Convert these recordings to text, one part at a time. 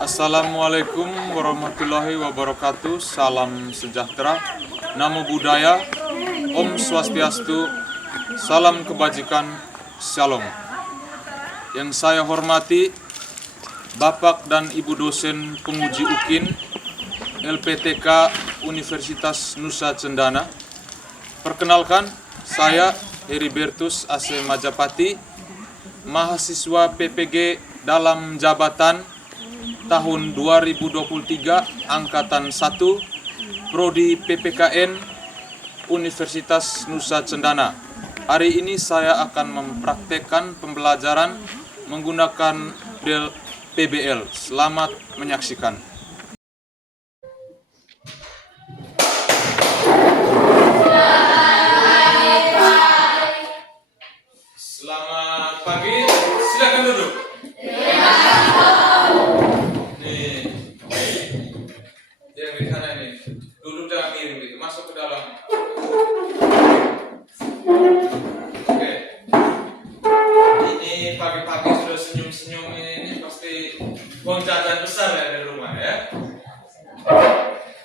Assalamualaikum warahmatullahi wabarakatuh. Salam sejahtera, namo buddhaya, Om Swastiastu, salam kebajikan, Shalom. Yang saya hormati Bapak dan Ibu dosen penguji UKIN LPTK Universitas Nusa Cendana. Perkenalkan, saya Heribertus AC Majapati, mahasiswa PPG dalam jabatan tahun 2023 Angkatan 1 Prodi PPKN Universitas Nusa Cendana. Hari ini saya akan mempraktekkan pembelajaran menggunakan PBL. Selamat menyaksikan. Selamat pagi, silakan duduk. Yang di sana ini, duduk jangan miring gitu, masuk ke dalam. Oke. Ini pagi-pagi sudah senyum-senyum ini pasti uang jajan besar ya di rumah ya.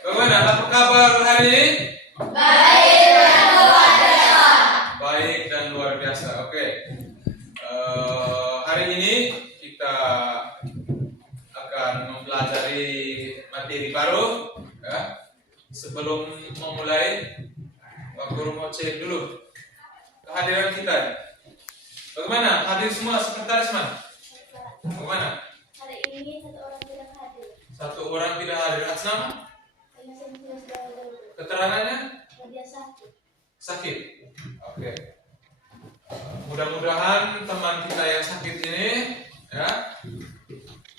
Bagaimana? Apa kabar hari ini? Baik dan luar biasa. Oke. Hari ini kita akan mempelajari materi baru ya. Sebelum memulai, Pak Guru mau cek dulu kehadiran kita. Bagaimana? Hadir semua sekretaris man? Bagaimana? Hari ini satu orang tidak hadir. Satu orang tidak hadir. Atas nama? Keterangannya? Dia sakit. Sakit. Oke. Mudah-mudahan teman kita yang sakit ini ya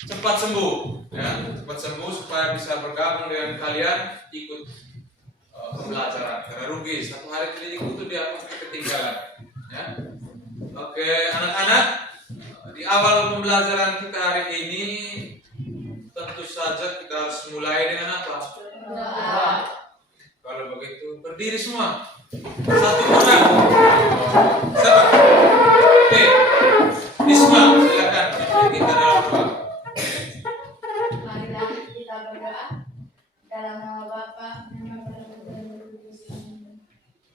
cepat sembuh ya, cepat sembuh supaya bisa bergabung dengan kalian ikut pembelajaran. Karena rugi satu hari tidak ikut itu dia pasti ketinggalan ya. Oke, anak-anak, di awal pembelajaran kita hari ini tentu saja kita harus mulai dengan apa? Doa. Kalau begitu berdiri semua. Satu orang. Siapa? Oke. Isma, silakan kita dalam doa. Marilah kita berdoa dalam nama Bapa dan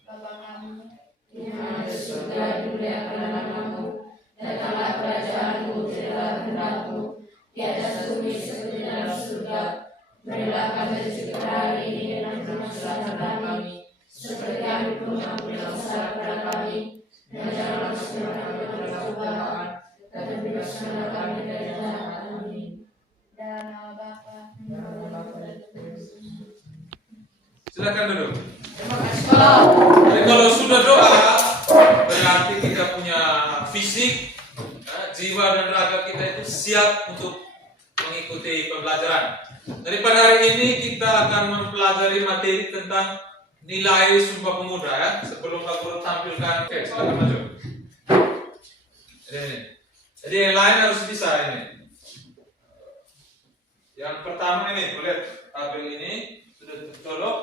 Bapa kami di mana di surga, dimuliakanlah namamu, datanglah kerajaanmu, jadilah kehendakmu di atas bumi seperti dalam surga. Berilah kami rezeki kita hari ini dan ampunilah kami, seperti kami pun mengampuni dosa kepada kami, dan janganlah masuk kami ke dalam cobaan, tapi bebaskanlah kami dari jahat. Amin. dalam nama Bapa dan Bapa dan Silakan duduk. Terima kasih. Jadi kalau sudah doa berarti kita punya fisik, jiwa dan raga kita itu siap untuk mengikuti pembelajaran. Daripada hari ini kita akan mempelajari materi tentang nilai Sumpah Pemuda ya. Sebelum Pak Guru tampilkan, oke, silakan maju. Jadi yang lain harus bisa ini. Yang pertama ini, lihat kabel ini sudah tercolok.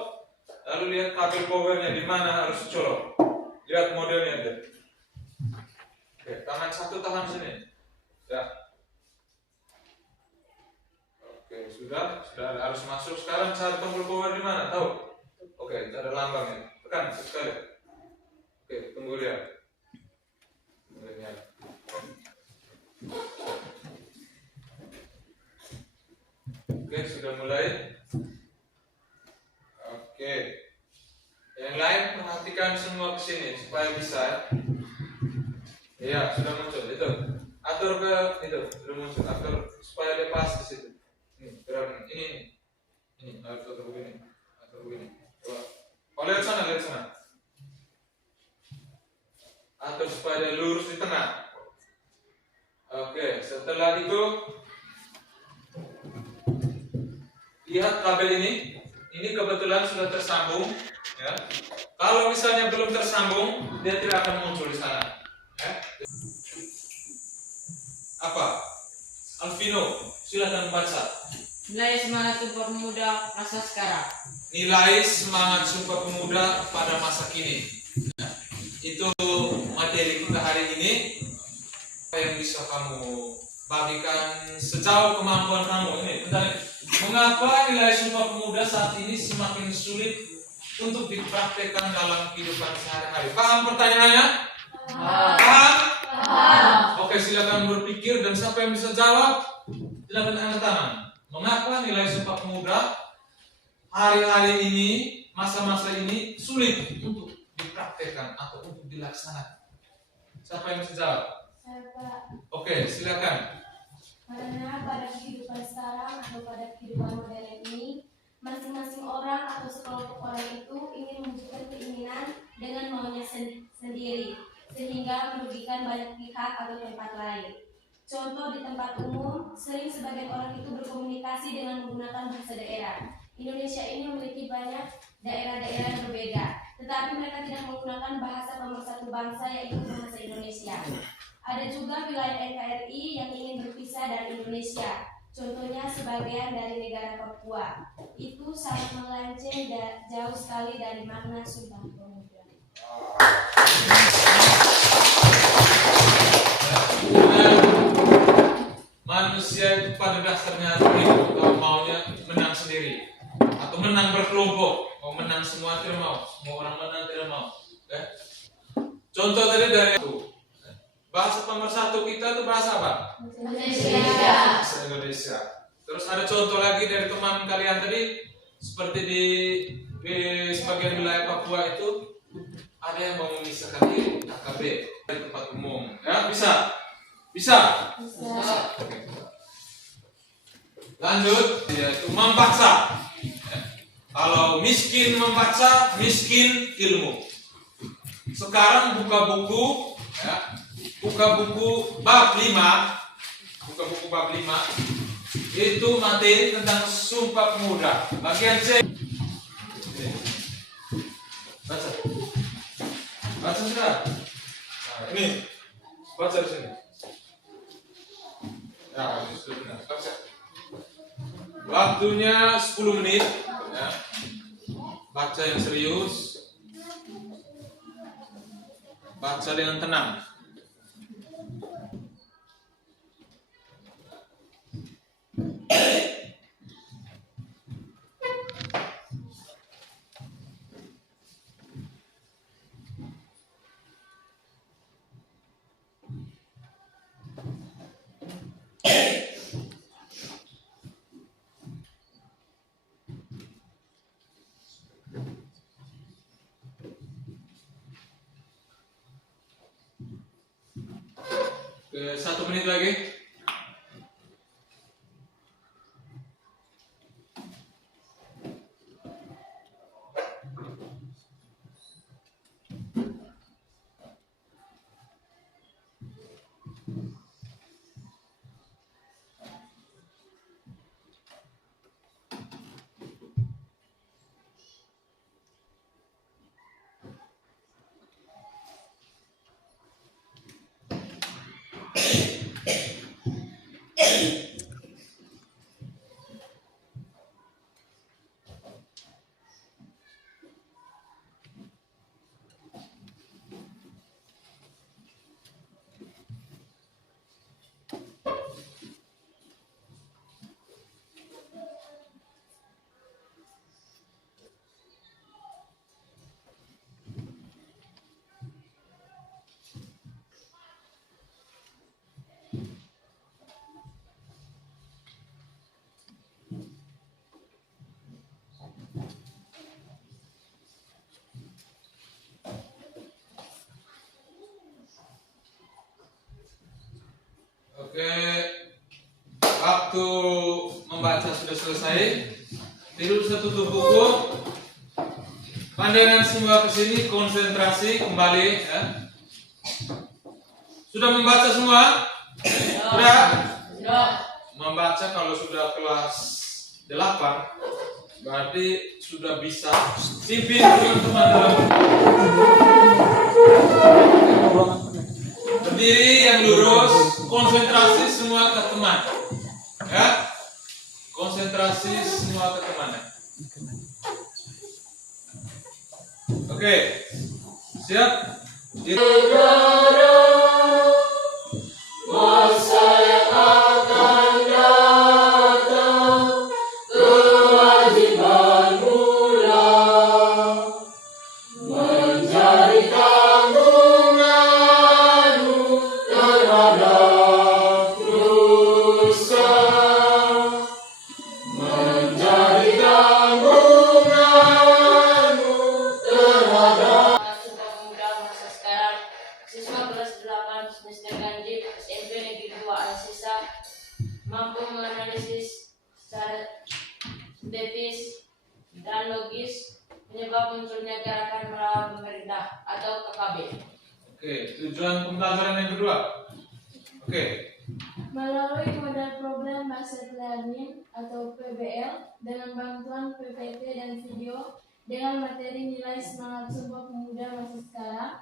Lalu lihat kabel powernya di mana harus colok. Lihat modelnya aja. Oke, tangan satu tahan sini. Ya. Oke, sudah harus masuk. Sekarang cari tombol power di mana? Tahu? Oke, ada lambangnya. Tekan sekali. Oke, tunggu dia. Oke, sudah mulai. Oke. Yang lain perhatikan semua ke sini supaya bisa. Iya, sudah muncul itu. Atur ke itu, sudah muncul. Atur supaya dia pas di situ. Ini, gerakan ini harus atur begini. Atur begini. Coba. Oh, lihat sana. Atur supaya dia lurus di tengah. Oke, setelah itu lihat kabel ini. Ini kebetulan sudah tersambung, ya. Kalau misalnya belum tersambung, dia tidak akan muncul di sana. Ya. Apa? Alvino, silakan baca. Nilai semangat Sumpah Pemuda masa sekarang. Nilai semangat Sumpah Pemuda pada masa kini. Ya. Itu materi kita hari ini. Apa yang bisa kamu bagikan sejauh kemampuan kamu. Ini bentar. Mengapa nilai Sumpah Pemuda saat ini semakin sulit untuk dipraktekkan dalam kehidupan sehari-hari? Paham pertanyaannya? Paham? Oke, silakan berpikir dan siapa yang bisa jawab silakan angkat tangan. Mengapa nilai Sumpah Pemuda hari-hari ini, masa-masa ini sulit untuk dipraktekkan atau untuk dilaksanakan? Siapa yang bisa jawab? Saya, Pak. Oke, silakan. Karena pada kehidupan sekarang atau pada kehidupan modern ini, masing-masing orang atau sekelompok orang itu ingin mewujudkan keinginan dengan maunya sendiri, sehingga merugikan banyak pihak atau tempat lain. Contoh di tempat umum, sering sebagian orang itu berkomunikasi dengan menggunakan bahasa daerah. Indonesia ini memiliki banyak daerah-daerah yang berbeda, tetapi mereka tidak menggunakan bahasa pemersatu bangsa yaitu bahasa Indonesia. Ada juga wilayah NKRI yang ingin berpisah dari Indonesia. Contohnya sebagian dari negara Papua. Itu sangat melenceng jauh sekali dari makna Sumpah Pemuda. Manusia itu pada dasarnya maunya menang sendiri atau menang berkelompok. Mau menang semua tidak mau, semua orang menang tidak mau. Contoh tadi dari itu. Bahasa pemersatu kita itu bahasa apa? Indonesia. Bahasa Indonesia. Terus ada contoh lagi dari teman kalian tadi, seperti di sebagian wilayah Papua itu ada yang mau memisahkan diri KKB di tempat umum. Ya, bisa? Bisa? Oke. Lanjut, yaitu memaksa. Kalau miskin memaksa, miskin ilmu. Sekarang buka buku, ya. Buka buku bab 5. Buka buku bab 5. Itu materi tentang Sumpah Pemuda. Bagian C. Baca. Baca sudah. Nah, ini. Baca di sini. Nah, ini sudah benar. Baca. Waktunya 10 menit, ya. Baca yang serius. Baca dengan tenang. Oke, 1 menit lagi. Oke, waktu membaca sudah selesai. Tidur satu tutup buku. Pandangan semua ke sini, konsentrasi kembali. Ya. Sudah membaca semua? Sudah? Membaca kalau sudah kelas 8, berarti sudah bisa pimpin teman-teman dalam berdiri yang lurus, konsentrasi semua ke teman. Ya. Konsentrasi semua ke teman. Oke. Siap? Masa yang sintetis, dan logis penyebab munculnya gerakan melawan pemerintah atau KKB. Oke, tujuan pembelajaran yang kedua. Oke, Melalui model problem based learning atau PBL dengan bantuan PPT dan video dengan materi nilai semangat sumpah pemuda masa sekarang,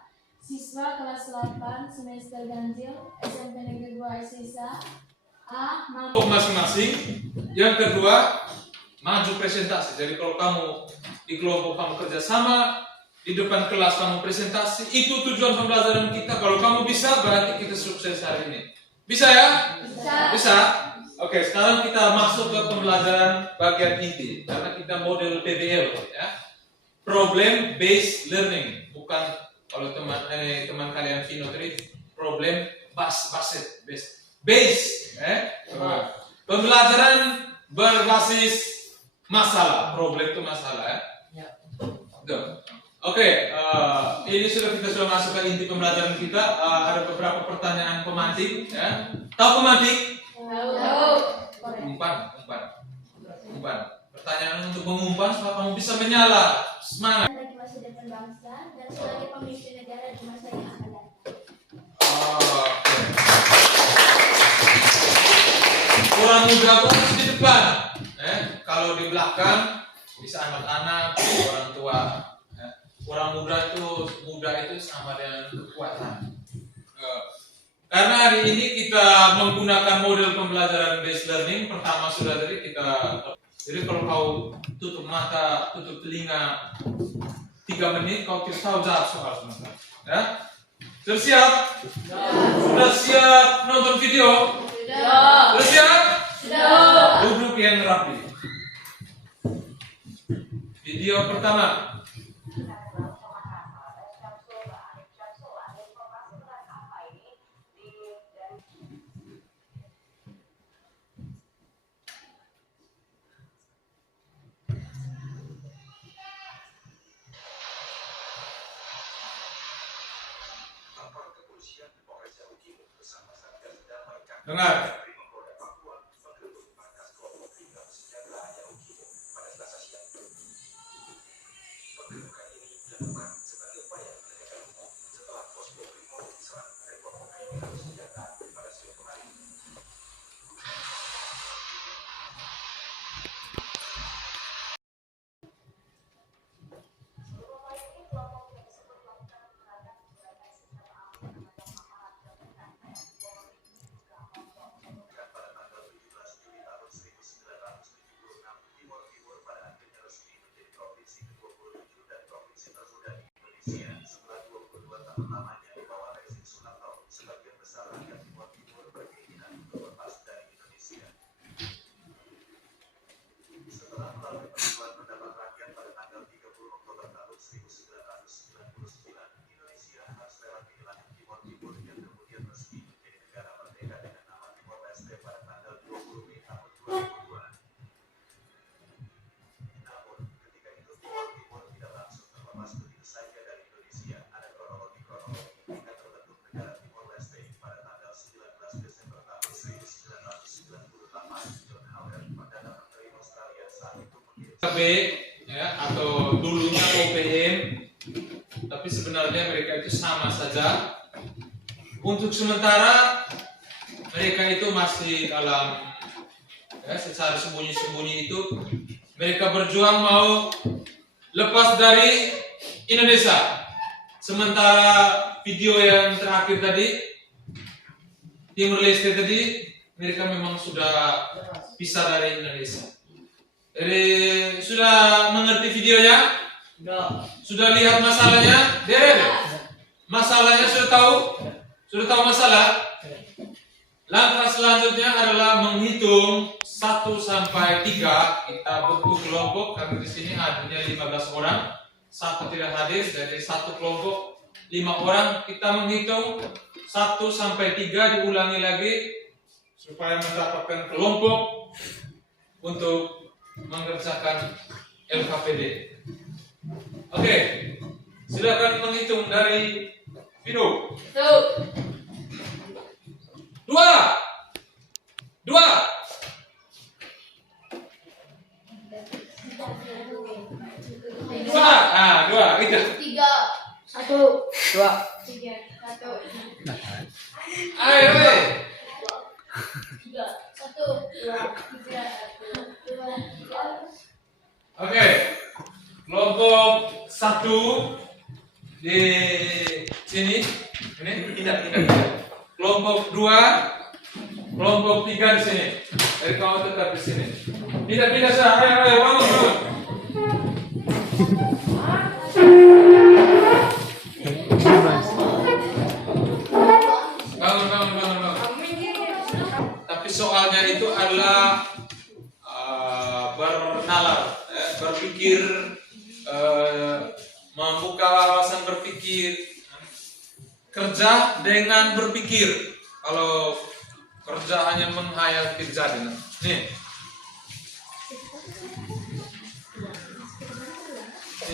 siswa kelas 8 semester ganjil SMP Negeri 2 Sisa A mampu untuk masing-masing. Yang kedua, maju presentasi. Jadi kalau kamu di kelompok kamu kerjasama, di depan kelas kamu presentasi, itu tujuan pembelajaran kita. Kalau kamu bisa, berarti kita sukses hari ini. Bisa ya? Bisa. Oke, sekarang kita masuk ke pembelajaran bagian inti. Karena kita model PBL ya. Problem based learning, bukan kalau teman kalian Vino tadi problem based. Pembelajaran berbasis masalah, problem itu masalah ya. Oke, ini sudah masuk ke inti pembelajaran kita. Ada beberapa pertanyaan pemantik ya. Tahu pemantik? Tahu. Umpan. Pertanyaan untuk mengumpan supaya kamu bisa menyala semangat. bagi masa depan bangsa dan sebagai pemimpin negara di masa yang akan datang. Oke. Orang muda itu harus di depan. Kalau di belakang bisa anak-anak, orang tua. Orang muda itu sama dengan kekuatan. Karena hari ini kita menggunakan model pembelajaran based learning. Pertama sudah tadi kita. Jadi kalau kau tutup mata, tutup telinga 3 menit, kau tidak tahu jawab soal sebentar. Ya? Sudah siap? Sudah siap nonton video? Sudah. Sudah siap? Sudah. Duduk yang rapi. Video pertama. Dengar. KB ya, atau dulunya OPM, tapi sebenarnya mereka itu sama saja. Untuk sementara mereka itu masih dalam secara sembunyi-sembunyi itu mereka berjuang mau lepas dari Indonesia. Sementara video yang terakhir tadi Timur Leste tadi mereka memang sudah pisah dari Indonesia. Jadi sudah mengerti videonya? Sudah lihat masalahnya? Masalahnya sudah tahu? Sudah tahu masalah? Langkah selanjutnya adalah menghitung 1 sampai 3. Kita bentuk kelompok karena di sini hadirnya 15 orang. Satu tidak hadir, jadi satu kelompok 5 orang. Kita menghitung 1 sampai 3, diulangi lagi supaya mendapatkan kelompok untuk mengerjakan LKPD. Oke, silakan menghitung dari Vino. 2. Dua. Ah, dua. Gitu. 3. 1 2 3. 1. Ayo, weh. 3. 1. 2. 3. 1. 2. 3. Oke. Kelompok 1 di sini. Ini tidak. Kelompok 2, kelompok 3 di sini. Jadi kamu tetap di sini. Tidak sah. Ayo, bangun. Bangun. Tapi soalnya itu adalah bernalar, berpikir, membuka wawasan berpikir, kerja dengan berpikir. Kalau kerja hanya menghayal tidak jadi. Nih,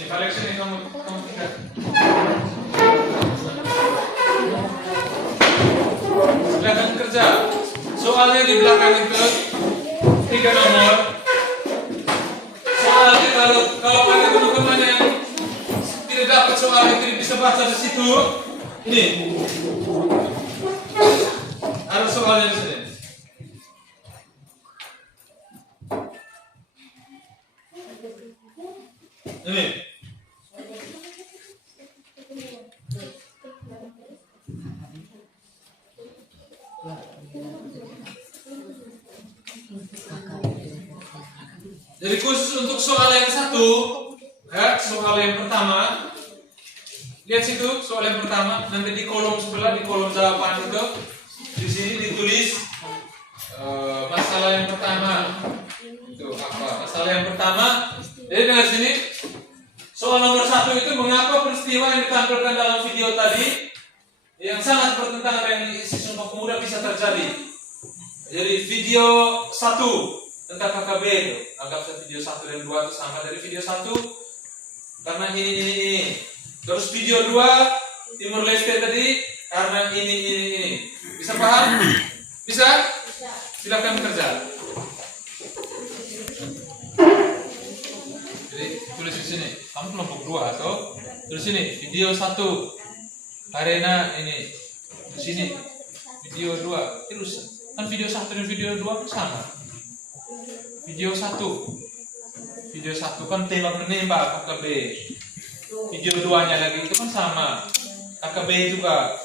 balik sini kamu tidak. Silakan kerja. Soalnya di belakang itu 3 nomor. Soalnya kalau ada teman-teman yang tidak dapat soal itu bisa baca di situ. Ini ada soalnya di sini. Ini. Jadi khusus untuk soal yang satu, soal yang pertama, lihat situ soal yang pertama. Nanti di kolom sebelah, di kolom jawaban itu, di sini ditulis masalah yang pertama. Itu apa? Masalah yang pertama. Jadi dengan sini soal nomor 1 itu mengapa peristiwa yang ditampilkan dalam video tadi yang sangat bertentangan dengan isi Sumpah Pemuda bisa terjadi. Jadi video 1 tentang KKB itu, anggap video 1 dan 2 itu sama dari video 1 karena ini. Terus video 2 Timur Leste tadi karena ini. Bisa paham? Bisa? Silakan kerja. Jadi tulis di sini. Kamu kelompok 2 atau tulis sini video 1 arena ini. Di sini video 2 terus kan video 1 dan video 2 kan sama. Video 1 kan tembak menembak KKB. Video 2-nya lagi itu kan sama, KKB juga.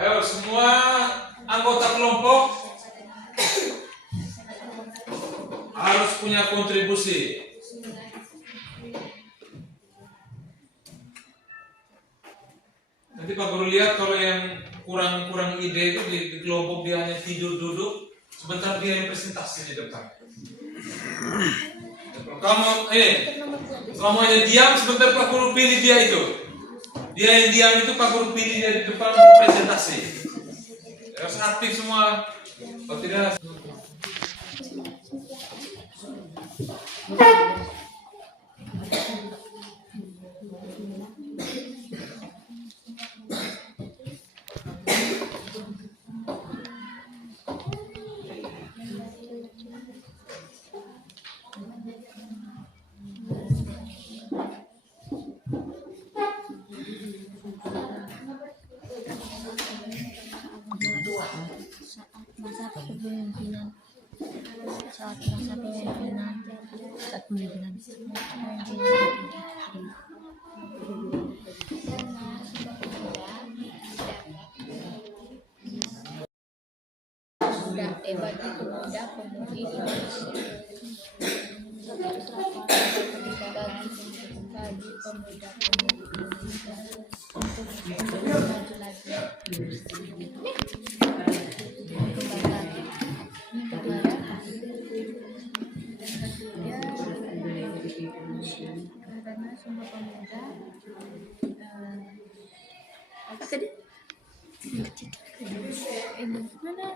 Ayo semua anggota kelompok harus punya kontribusi. Nanti Pak Guru lihat kalau yang kurang ide itu di kelompok dia hanya tidur duduk, sebentar dia yang presentasi di depan. Kamu hanya diam, sebentar Pak Guru pilih dia itu. Dia yang diam itu Pak Guru pilih dia di depan untuk presentasi. Harus aktif semua. Kalau tidak saat masa kepemimpinan sudah hebat itu muda pemudi Indonesia bagi pemuda-pemudi Indonesia untuk maju lagi karena Sumpah Pemuda apa tadi? Ini mana?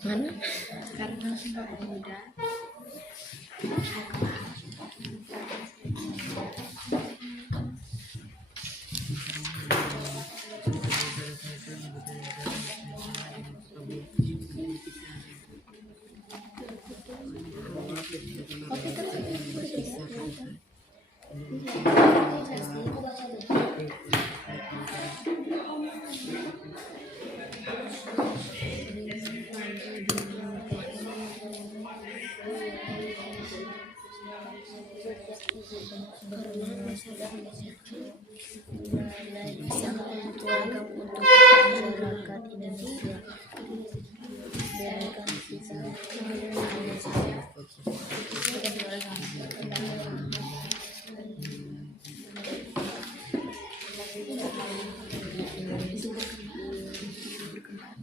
Mana? Karena Sumpah Pemuda. Untuk masyarakat Indonesia, berikan kita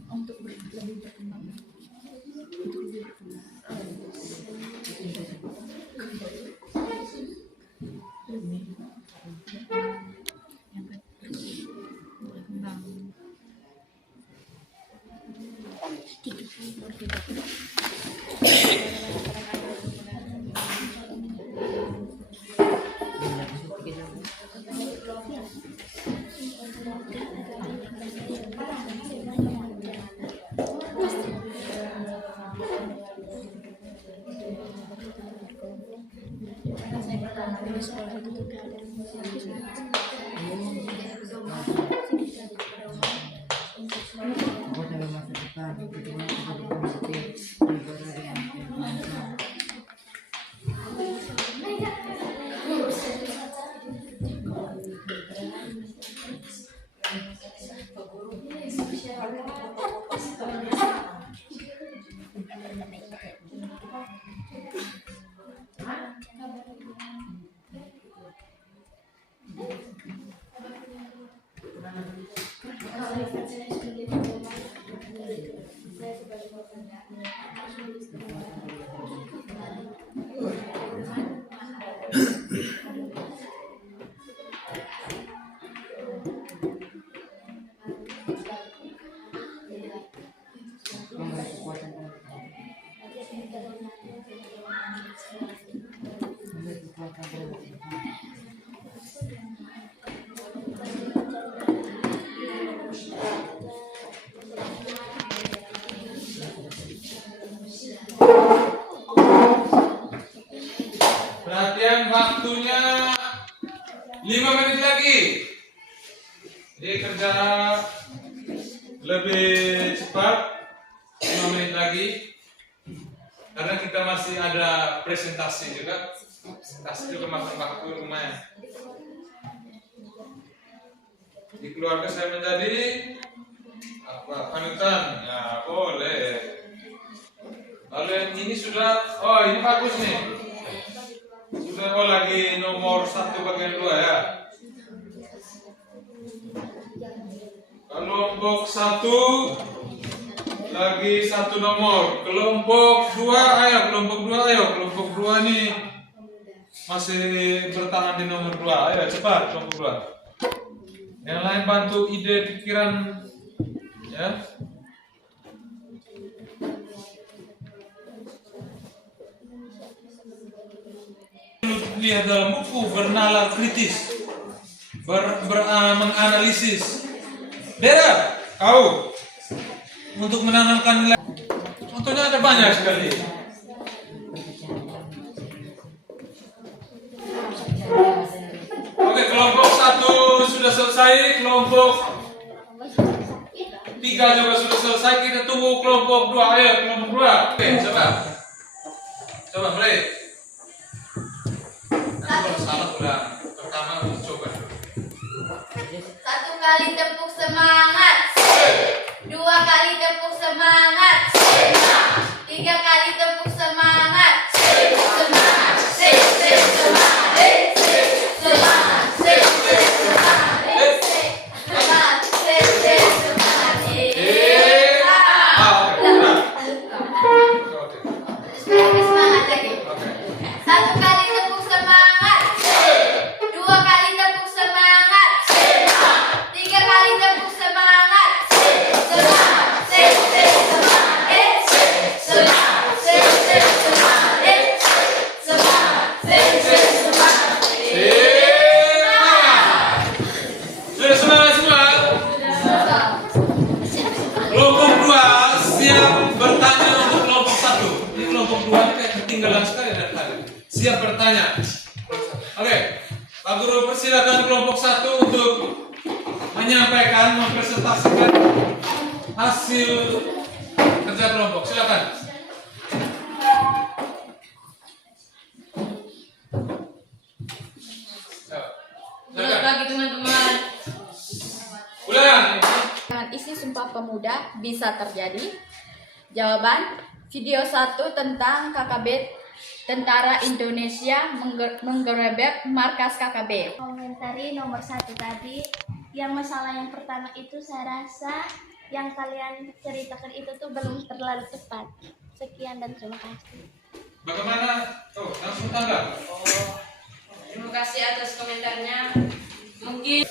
untuk lebih berkembang. Perhatian, waktunya 5 menit lagi. Jadi kerja lebih cepat, 5 menit lagi. Karena kita masih ada presentasi juga. Presentasi juga makan waktu lumayan. Di keluarga saya menjadi apa? Panutan. Ya, boleh. Lalu yang ini sudah, oh ini bagus nih. Sudah lagi nomor 1 bagian 2 ya. Kelompok 1 lagi 1 nomor. Kelompok 2 ayo, kelompok 2 ayo. Kelompok 2 nih masih bertahan di nomor 2. Ayo cepat kelompok 2. Yang lain bantu ide pikiran ya. Lihat dalam buku, bernalar kritis, menganalisis. Beda, kau untuk menanamkan nilai. Contohnya ada banyak sekali. Oke, kelompok 1 sudah selesai, kelompok 3 juga sudah selesai. Kita tunggu kelompok 2. Ayo, kelompok 2. Oke, coba mulai. Kalau salah ulang. Pertama coba. 1 kali tepuk semangat. 2 kali tepuk semangat. 3 kali tepuk semangat. Semangat. Semangat lagi. 1 kali tepuk semangat. 2 kali tepuk semangat. 3 kali tepuk semangat. Semangat. Guru persilakan kelompok 1 untuk menyampaikan, mempresentasikan hasil kerja kelompok. Silakan. Selamat pagi teman-teman. Ulang. Dengan isi Sumpah Pemuda bisa terjadi. Jawaban video 1 tentang KKB Tentara Indonesia menggerebek markas KKB. Komentari nomor 1 tadi, yang masalah yang pertama itu saya rasa yang kalian ceritakan itu tuh belum terlalu tepat. Sekian dan terima kasih. Bagaimana? Oh, langsung tanggap. Terima kasih atas komentarnya. Mungkin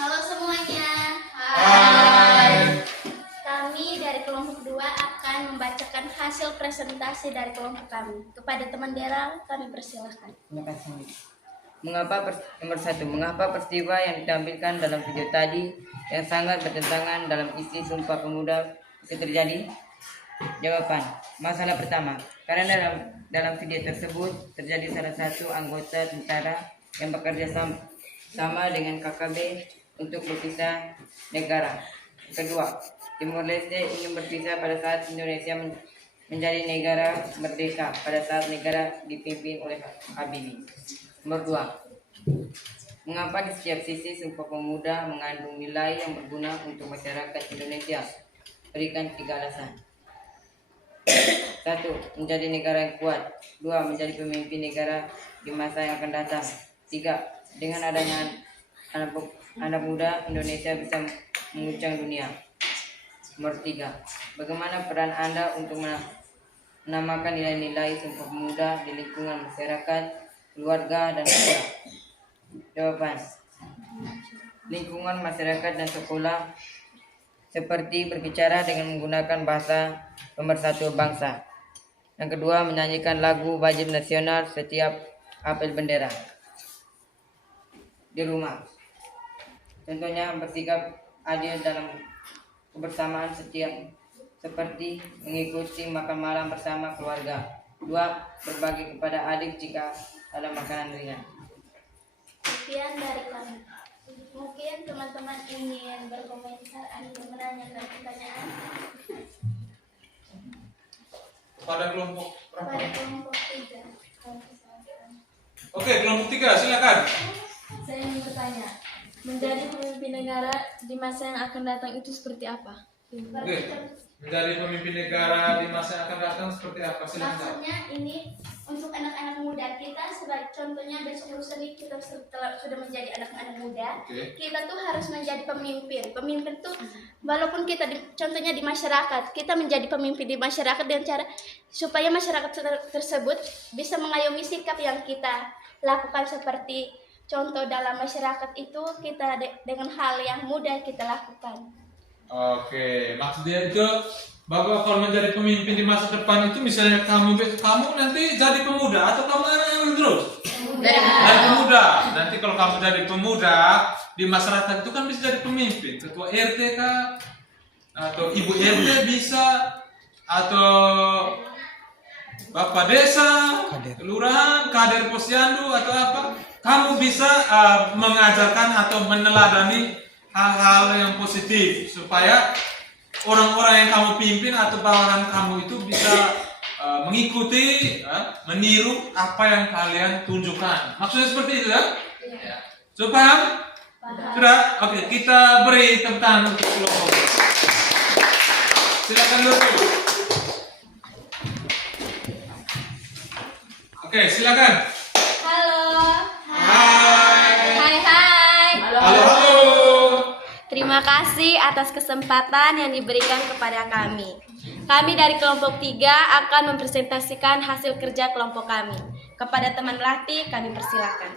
Halo semuanya. Hai. Kami dari kelompok 2 akan membacakan hasil presentasi dari kelompok kami. Kepada teman Dera, kami persilahkan. Terima kasih. Nomor 1, mengapa peristiwa yang ditampilkan dalam video tadi yang sangat bertentangan dalam isi Sumpah Pemuda bisa terjadi? Jawaban, masalah pertama, karena dalam video tersebut terjadi salah satu anggota tentara yang bekerja sama dengan KKB untuk berpisah negara. Kedua, Timor Leste ingin berpisah pada saat Indonesia menjadi negara merdeka pada saat negara dipimpin oleh Habibie. Nomor 2, mengapa di setiap sisi Sumpah Pemuda mengandung nilai yang berguna untuk masyarakat Indonesia? Berikan 3 alasan. 1. Menjadi negara yang kuat. 2. Menjadi pemimpin negara di masa yang akan datang. 3. Dengan adanya anak muda, Indonesia bisa mengguncang dunia. Nomor 3. Bagaimana peran Anda untuk menamakan nilai-nilai Sumpah Pemuda di lingkungan masyarakat, keluarga, dan sekolah? Jawaban, lingkungan masyarakat dan sekolah seperti berbicara dengan menggunakan bahasa pemersatu bangsa. Yang kedua, menyanyikan lagu wajib nasional setiap apel bendera. Di rumah, contohnya bersikap adil dalam kebersamaan setiap seperti mengikuti makan malam bersama keluarga. 2. Berbagi kepada adik jika ada makanan ringan. Sekian dari kami. Mungkin teman-teman ingin berkomentar atau menanyakan pertanyaan Pada kelompok berapa? pada kelompok 3. Oke, kelompok 3 silakan. Saya ingin bertanya, menjadi pemimpin negara di masa yang akan datang itu seperti apa? Oke. Menjadi pemimpin negara di masa yang akan datang seperti apa? Silakan. Maksudnya ini untuk anak-anak muda kita, sebagai contohnya besok lusa nih kita sudah menjadi anak-anak muda. Oke. Kita tuh harus menjadi pemimpin. Pemimpin tuh walaupun kita contohnya di masyarakat, kita menjadi pemimpin di masyarakat dengan cara supaya masyarakat tersebut bisa mengayomi sikap yang kita lakukan, seperti contoh dalam masyarakat itu kita dengan hal yang mudah kita lakukan. Oke, maksudnya itu bahwa kalau menjadi pemimpin di masa depan itu misalnya kamu nanti jadi pemuda atau kamu anak terus? Dari pemuda. Nanti kalau kamu jadi pemuda di masyarakat itu kan bisa jadi pemimpin, ketua RT kah? Atau ibu RT bisa, atau bapak desa, kelurahan, kader posyandu atau apa? Kamu bisa mengajarkan atau meneladani hal-hal yang positif supaya orang-orang yang kamu pimpin atau bawahan kamu itu bisa mengikuti, meniru apa yang kalian tunjukkan. Maksudnya seperti itu ya? Sudah paham? Sudah? Oke, kita beri tepuk tangan untuk kelompok. Silakan duduk. Oke, silakan. Halo. Hai. Hai. Halo. Terima kasih atas kesempatan yang diberikan kepada kami. Kami dari kelompok 3 akan mempresentasikan hasil kerja kelompok kami. Kepada teman melatih, kami persilakan.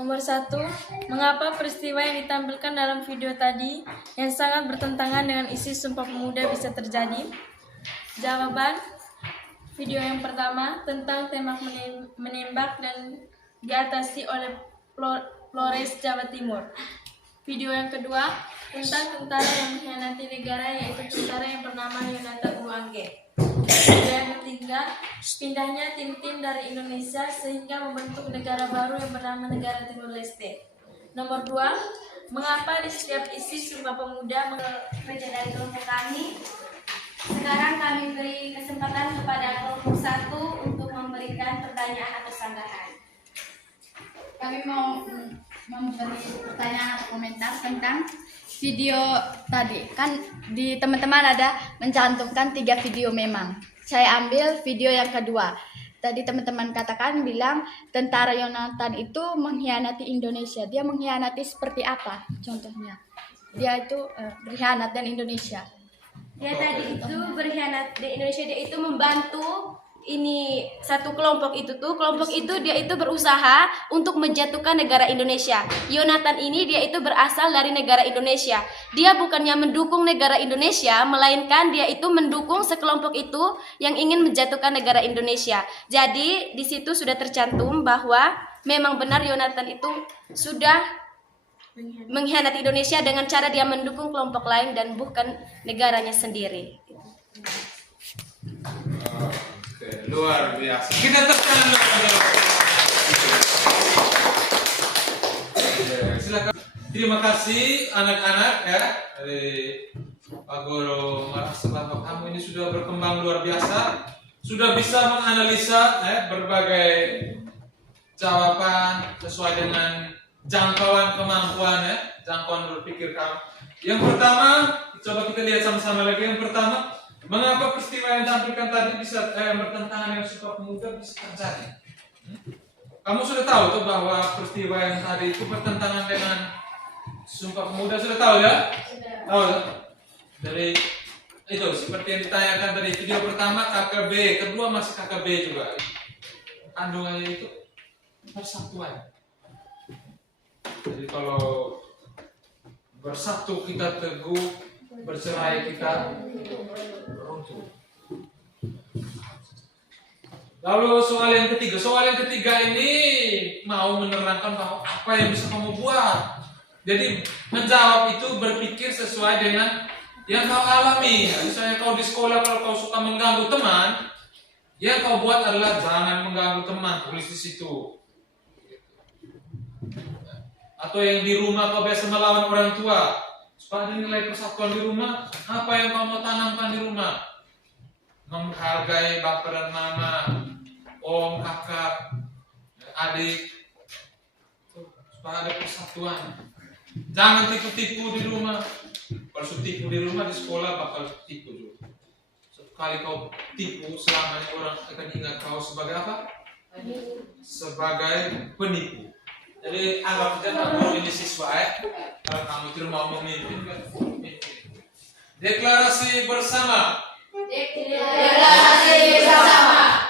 Nomor 1, mengapa peristiwa yang ditampilkan dalam video tadi yang sangat bertentangan dengan isi Sumpah Pemuda bisa terjadi? Jawaban, video yang pertama tentang tembak menembak dan diatasi oleh Polres Jawa Timur. Video yang kedua tentang tentara yang mengkhianati negara, yaitu tentara yang bernama Yonatan Uangge. Video yang ketiga, pindahnya tim-tim dari Indonesia sehingga membentuk negara baru yang bernama Negara Timur Leste. Nomor 2, mengapa di setiap isi Sumpah Pemuda Kerja dari kelompok kami. Sekarang kami beri kesempatan kepada kelompok 1 untuk memberikan pertanyaan atau sanggahan. Kami mau memberi pertanyaan atau komentar tentang video tadi. Kan di teman-teman ada mencantumkan 3 video memang. Saya ambil video yang kedua. Tadi teman-teman katakan bilang tentara Yonatan itu mengkhianati Indonesia. Dia mengkhianati seperti apa contohnya? Dia itu berkhianat dan Indonesia. Dia tadi itu berkhianat di Indonesia, dia itu membantu ini satu kelompok itu dia itu berusaha untuk menjatuhkan negara Indonesia. Yonatan ini dia itu berasal dari negara Indonesia. Dia bukannya mendukung negara Indonesia, melainkan dia itu mendukung sekelompok itu yang ingin menjatuhkan negara Indonesia. Jadi di situ sudah tercantum bahwa memang benar Yonatan itu sudah mengkhianati Indonesia dengan cara dia mendukung kelompok lain dan bukan negaranya sendiri. Oke, luar biasa. Kita tekan. Silakan. Terima kasih anak-anak ya dari Pak Guru merasa bahwa kamu ini sudah berkembang luar biasa, sudah bisa menganalisa berbagai jawaban sesuai dengan jangkauan kemampuan jangkauan berpikir kamu. Yang pertama, coba kita lihat sama-sama lagi. Yang pertama, mengapa peristiwa yang ditampilkan tadi bisa bertentangan dengan Sumpah Pemuda bisa terjadi? Kamu sudah tahu tuh bahwa peristiwa yang tadi itu bertentangan dengan Sumpah Pemuda, sudah tahu ya? Tahu ya? Dari itu seperti yang ditanyakan tadi, video pertama KKB, kedua masih KKB juga. Kandungannya itu persatuan. Jadi kalau bersatu kita teguh, bercerai kita runtuh. Lalu soal yang ketiga ini mau menerangkan bahwa apa yang bisa kamu buat. Jadi menjawab itu berpikir sesuai dengan yang kau alami. Misalnya kau di sekolah kalau kau suka mengganggu teman, yang kau buat adalah jangan mengganggu teman, tulis di situ. Atau yang di rumah kau biasa melawan orang tua, supaya ada nilai persatuan di rumah, apa yang kau mau tanamkan di rumah? Menghargai bapak dan mama, om, kakak, adik, supaya ada persatuan. Jangan tipu-tipu di rumah. Kalau tipu di rumah, di sekolah bakal tipu juga. Sekali kau tipu, selamanya orang akan ingat kau sebagai apa? Sebagai penipu. Jadi anggap saja kamu ini siswa kalau kamu itu mau memimpin kan? Deklarasi bersama. Deklarasi bersama.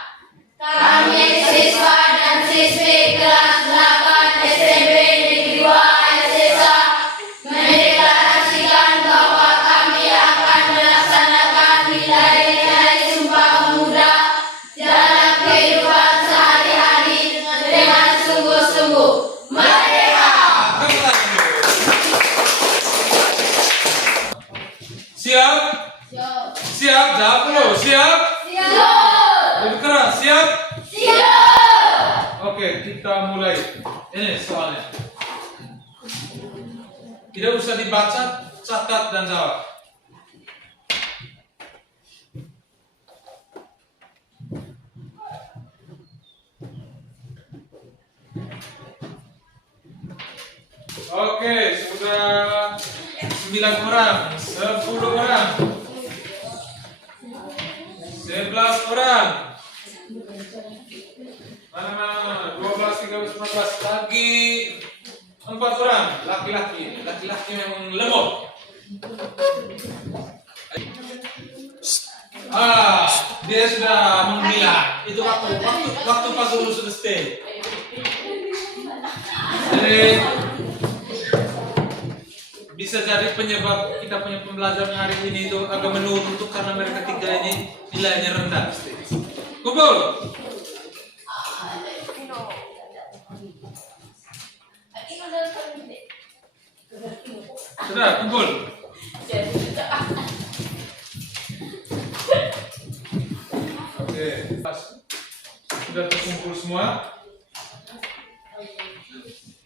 Kami siswa dan siswi kelas 8 SMP Negeri 2 SSA mendeklarasikan bahwa kami akan melaksanakan nilai-nilai Sumpah Pemuda dalam kehidupan sehari-hari dengan sungguh-sungguh. Merdeka! Siap? Siap, jawab dulu. Siap? Lebih keras, siap? Oke, kita mulai. Ini soalnya. Tidak usah dibaca, catat dan jawab. Oke, sudah 9 orang, 10 orang, 11 orang. Mana? 12, 13, 14. Lagi 4 orang, laki-laki. Laki-laki yang lemot. Dia sudah menghilang. Itu waktu Pak Guru sudah stay. Jadi bisa jadi penyebab kita punya pembelajaran hari ini itu agak menurun tuh karena mereka tiga ini nilainya rendah. Kumpul. Sudah kumpul. sudah terkumpul semua.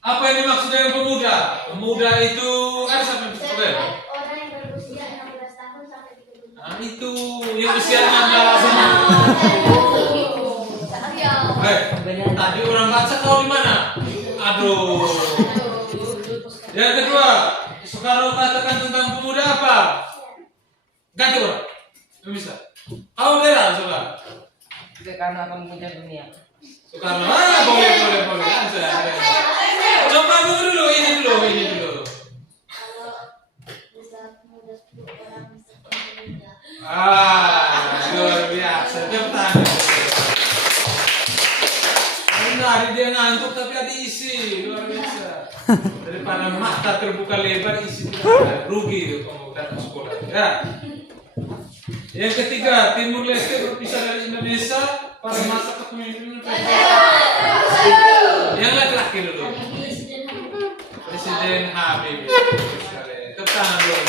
Apa yang dimaksud dengan pemuda? Pemuda itu ada siapa yang bisa? Orang yang berusia 16 tahun sampai 30 tahun. Nah, itu yang usia 16 sama. Tadi orang baca kau di mana? Aduh. Yang kedua, Soekarno katakan tentang pemuda apa? Ganti orang. Yang bisa. Kau bela coba. Soekarno akan memuja dunia. Soekarno, boleh. Bisa. Coba dulu, ini dulu. Kalau bisa pemuda 10 orang bisa pemuda. Luar biasa. Tepuk tangan. Hari dia ngantuk tapi ada isi, luar biasa. Daripada mata terbuka lebar, isi tidak ada. Rugi itu kamu datang sekolah. Ya. Yang ketiga, Timur Leste berpisah dari Indonesia pada masa kepemimpinan yang laki-laki dulu. Presiden Habibie. Tepuk tangan dulu.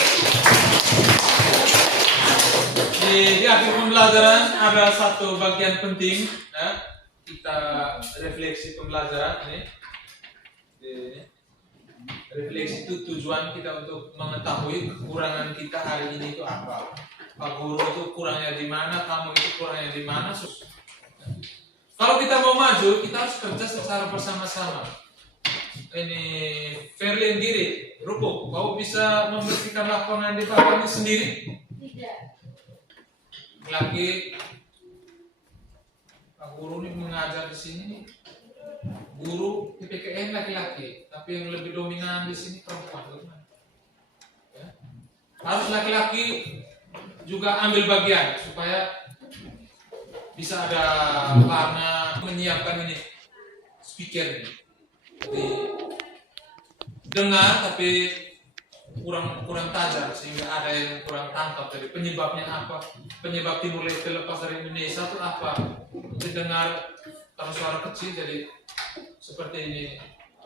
Di akhir pembelajaran ada satu bagian penting, ya. Kita refleksi pembelajaran ini. Refleksi itu tujuan kita untuk mengetahui kekurangan kita hari ini itu apa. Pak Guru itu kurangnya di mana, kamu itu kurangnya di mana. Kalau kita mau maju, kita harus kerja secara bersama-sama. Ini Ferlin diri, Rupo, kau bisa membersihkan lapangan di bawah ini sendiri? Tidak. Lagi Pak Guru ini mengajar di sini, guru PPKN laki-laki, tapi yang lebih dominan di sini perempuan. Ya. Harus laki-laki juga ambil bagian supaya bisa ada warna menyiapkan ini speaker ini. Jadi dengar tapi kurang tajam sehingga ada yang kurang tangkap dari penyebabnya apa, penyebab Timur Leste lepas dari Indonesia itu apa. Dengar kalau suara kecil jadi seperti ini.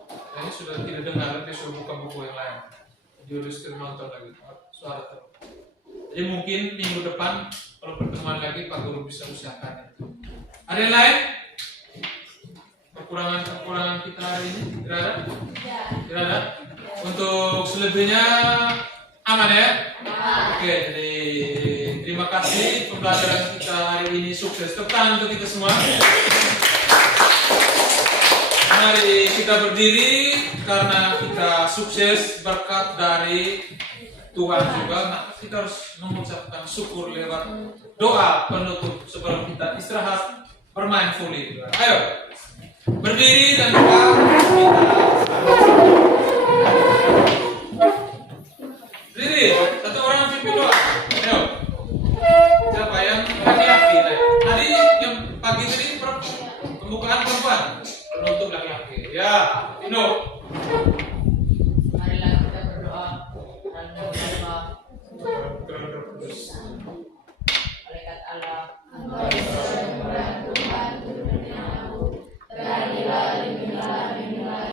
Ini sudah tidak dengar, dia sudah buka buku yang lain. Dia harus nonton lagi suara terus. Jadi mungkin minggu depan kalau pertemuan lagi Pak Guru bisa usahakan itu. Ada yang lain? Kekurangan kita hari ini tidak ada? Tidak ada. Untuk selebihnya aman ya? Oke, jadi terima kasih pembelajaran kita hari ini sukses. Tepuk tangan untuk kita semua. Mari kita berdiri karena kita sukses berkat dari Tuhan juga. Maka kita harus mengucapkan syukur lewat doa penutup sebelum kita istirahat bermain volley. Ayo berdiri dan doa kita. Berdiri, satu